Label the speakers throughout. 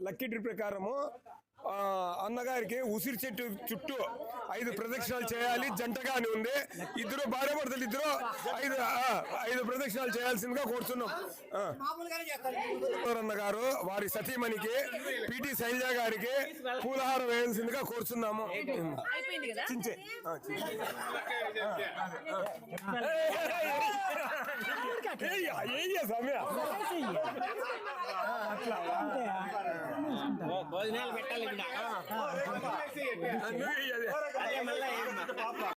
Speaker 1: Lucky drip ప్రకారము అన్నగారికి ఉసిరి చెట్టు చుట్టూ ఐదు ప్రదక్షిణాలు చేయాలి జంటగా అని ఉంది. ఇద్దరు భార్య భర్తలు ఇద్దరు ఐదు ఐదు ప్రదక్షిణాలు చేయాల్సిందిగా కోరుతున్నాం. ఆ. అన్న గారు వారి సతీమణికి పిటి శైలజ గారికి పూలహారం వేయాల్సిందిగా కోరుతున్నాము.
Speaker 2: అయిపోయింది కదా?
Speaker 1: చించే. ఏం?
Speaker 3: భోజనాలు పెట్టాలి. ఇక్కడ
Speaker 1: నువ్వు ఇయ్యది.
Speaker 3: అదే మళ్ళా ఏమ్మా?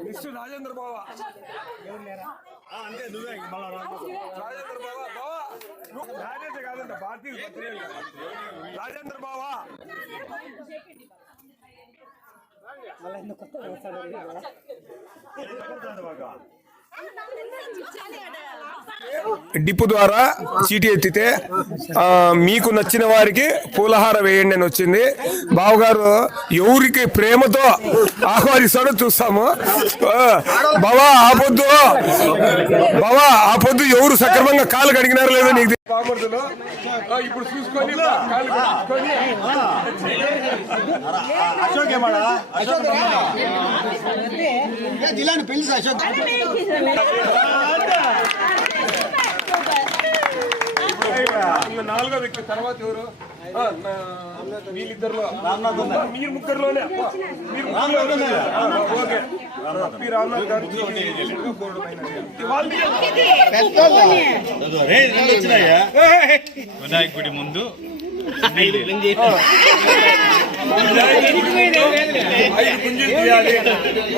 Speaker 1: నెక్స్ట్ రాజేంద్ర బావా
Speaker 3: అంతే నువ్వే మళ్ళా
Speaker 1: రాజేంద్ర బావా బావా నువ్వు రాజేంద్ర కాదంట భారతీయ పత్రిక రాజేంద్ర బావా డిప్పు ద్వారా చీటీ ఎత్తితే మీకు నచ్చిన వారికి పూలహార వేయండి అని వచ్చింది. బావగారు ఎవరికి ప్రేమతో ఆహ్వానిస్తాడో చూస్తాము. బావా ఆ పొద్దు బావా ఆ పొద్దు ఎవరు సక్రమంగా కాలు కడిగినారో లేదో నీకు ఇప్పుడు చూసుకొని
Speaker 3: అశోక్ ఏమాడా అశోక్ జిల్లాని పిలిచి అశోక్
Speaker 1: ఇంకా నాలుగో వ్యక్తి తర్వాత ఎవరు? ఆ, నా- వీళ్ళిద్దరిలో. మీరు ముగ్గురులోనే. మీరు ఓకే. పి. రామ్నాథ్ గారు వాళ్ళది-
Speaker 4: వినాయకుడి ముందు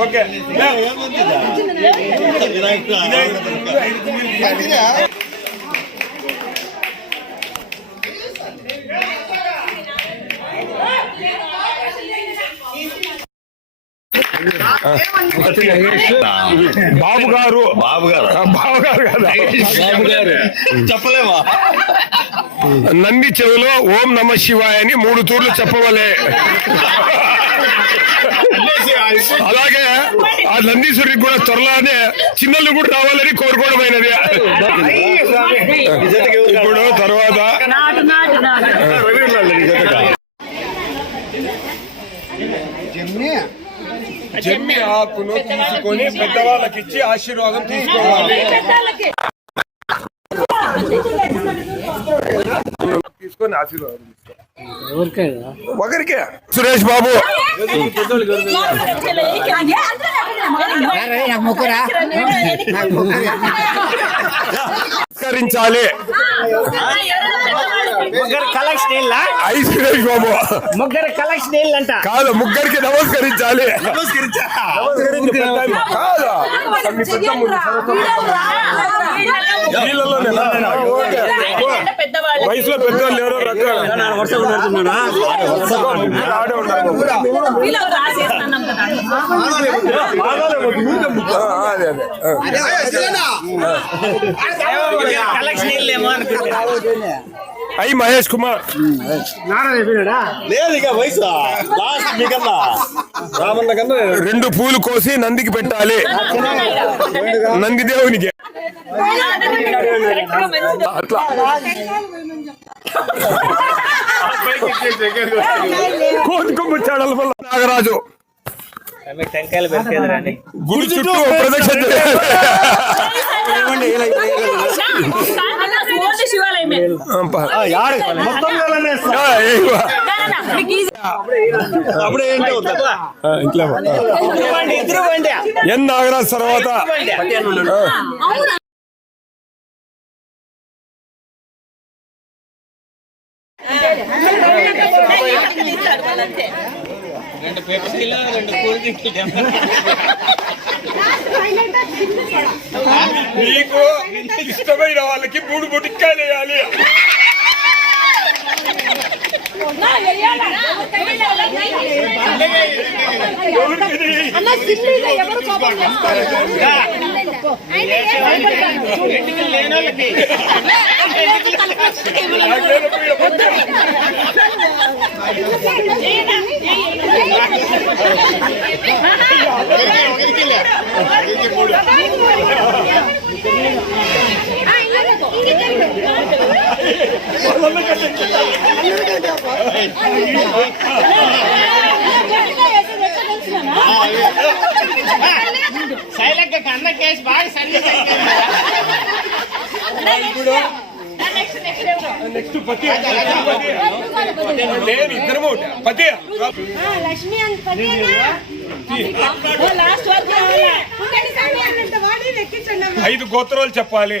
Speaker 1: ఓకే. బాబు గారు
Speaker 4: బాబు గారు
Speaker 1: బాబు గారు కదా.
Speaker 4: బాబు గారు చెప్పలేమా
Speaker 1: నంది చెవిలో ఓం నమ శివాయ అని మూడు తూర్లు చెప్పవలే. అలాగే ఆ నందీశ్వరికి కూడా త్వరలోనే చిన్నలు కూడా రావాలని కోరుకోవడమైనది. ఇప్పుడు తర్వాత జమ్మి ఆకును తీసుకొని పెద్దవాళ్ళకి ఇచ్చి ఆశీర్వాదం తీసుకోవాలి. తీసుకొని ఆశీర్వాదం ఒకరికే. సురేష్ బాబు. నమస్కరించాలి.
Speaker 3: ముగ్గురు కలెక్షన్ ఇల్ల
Speaker 1: ఐ సురేష్ బాబు
Speaker 3: ముగ్గురు కలెక్షన్ ఇల్లు అంట
Speaker 1: కాదు ముగ్గురికి నమస్కరించాలి కాదు మీ పెద్దమ్ముడు వీళ్ళలోనేనా? ఓకే.
Speaker 2: పెద్దవాళ్ళు
Speaker 1: వయసులో పెద్దవాళ్ళు ఎవరో రకాలు ఆడే ఉన్నారు
Speaker 2: వీళ్ళు రాసేస్తున్నాం కదా
Speaker 1: ఆ, అదే అదే ఆ.
Speaker 3: Collection
Speaker 1: I Mahesh Kumar.
Speaker 4: లేదు ఇక వయసు. లాస్ట్ మీకన్నా. రామన్న కన్నా
Speaker 1: రెండు పూలు కోసి నందికి పెట్టాలి. నంది దేవునికి. అట్లా. కోతుకుమ్ముచ్చాడు వల్ల నాగరాజు.
Speaker 3: టెంకాయలు పెట్టేది రండి
Speaker 1: గుడి చుట్టూ ప్రదక్షిణ ఎన్ నాగరాజు తర్వాత? ఆ.
Speaker 2: అవునా?
Speaker 3: రెండు పెప్సీలు రెండు కూల్ డ్రింక్లు
Speaker 1: నీకు ఇష్టమైన వాళ్ళకి మూడు బుటిక్కాయలు వేయాలి
Speaker 5: అన్న
Speaker 3: శైలక్క కన్న కేసు బాగా సర్వీస్
Speaker 2: నెక్స్ట్
Speaker 1: పతి ఇద్దరము ఒకటే. పతి
Speaker 5: లక్ష్మి.
Speaker 1: ఐదు గోత్రాలు చెప్పాలి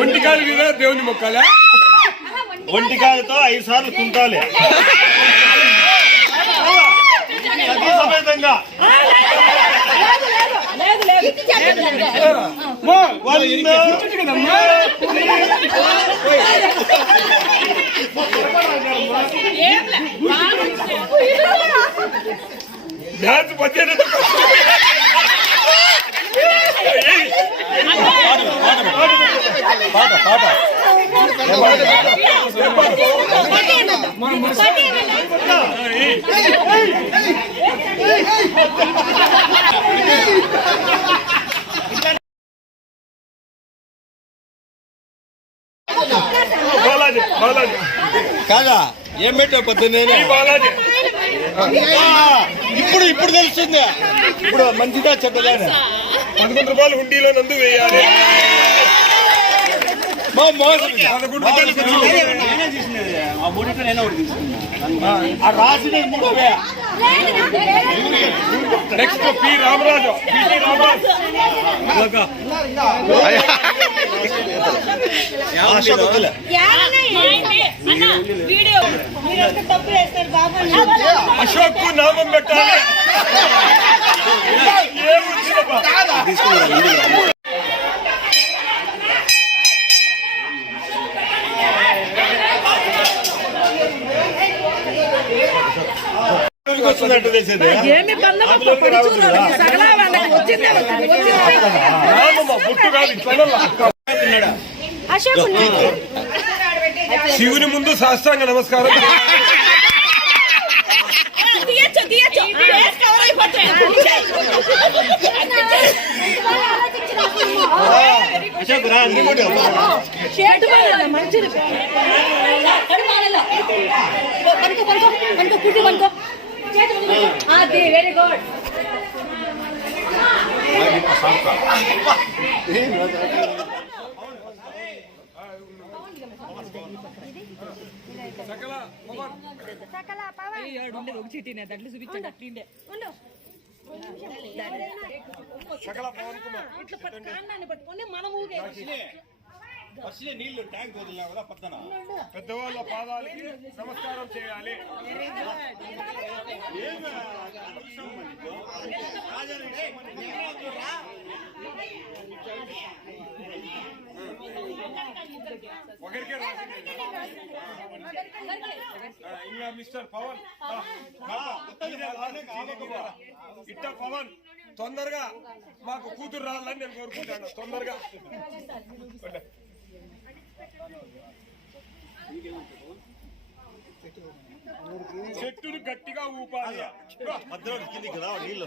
Speaker 1: ఒంటికాలు మీద దేవుని మొక్కాలా?
Speaker 4: ఒంటికాయతో ఐదు సార్లు తుంటాలి సమేతంగా.
Speaker 5: ఇది చెప్పండి.
Speaker 1: డాన్స్ పద్దెనిమిది
Speaker 4: పాట పాట
Speaker 1: బాలాజీ బాలాజీ
Speaker 4: కాదా ఏం పెట్టావు పొద్దున్నే
Speaker 1: ఈ బాలాజీ
Speaker 4: ఇప్పుడు ఇప్పుడు తెలుస్తుంది. ఇప్పుడు మంచిదా చెడ్డదా? అని.
Speaker 1: పదకొండు రూపాయలు హుండీలో నందు వేయాలి.
Speaker 4: Next
Speaker 1: P Ramaraju. Ramaraju. Ashok నామం పెట్టాలి.
Speaker 2: ఏమి బంధం సగలా వాళ్ళకి వచ్చిందే వచ్చింది వచ్చింది
Speaker 1: రామమ్మ బొట్టు కాదు ఇట్లా
Speaker 5: అశోక్
Speaker 1: శివుని ముందు సాష్టాంగ నమస్కారం.
Speaker 2: తీయచ్చు తీయచ్చు. ఫేస్ కవర్ అయిపోతాయి
Speaker 4: అశోక్ రా అన్ని కూడా.
Speaker 2: షేడ్ వాళ్ళ మంచిది
Speaker 5: పనుకో పనుకో సకల పవన్.
Speaker 2: ఒక చీటీనే దాంట్లో చూపించండి అట్లుండే
Speaker 5: ఉండు.
Speaker 1: సకల పవన్ కుమార్.
Speaker 2: ఇట్లా పట్టు కాండాన్ని పట్టుకొని మనం ఊగే
Speaker 4: వర్షిని నీళ్ళు ట్యాంక్ వదిలినా కూడా పక్కన
Speaker 1: పెద్దవాళ్ళ పాదాలకి నమస్కారం చేయాలి. ఒకరికే ఇంకా మిస్టర్ పవన్. ఇట్ట పవన్. తొందరగా మాకు కూతురు రావాలని నేను కోరుకుంటాను. తొందరగా. చెట్టును గట్టిగా ఊపాలి.
Speaker 4: మధ్యలో కిందికి రా నీళ్ళు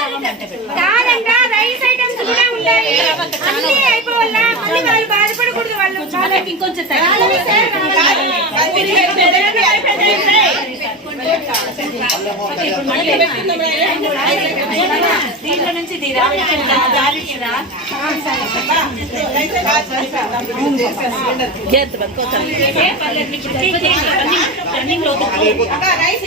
Speaker 5: కాదంట రైస్ ఐటమ్స్ కూడా ఉంటాయి. అన్ని అయిపోవాలా? మళ్ళీ వాళ్ళు బాధపడతారు నిలబడకూడదు వాళ్ళు
Speaker 2: వాళ్ళకి ఇంకొంచెం. దీంట్లో నుంచి తీరా దారి తీరా చేతి పట్టుకోవచ్చు పర్లేదు ఇప్పుడు రన్నింగ్ రన్నింగ్లో
Speaker 5: రైస్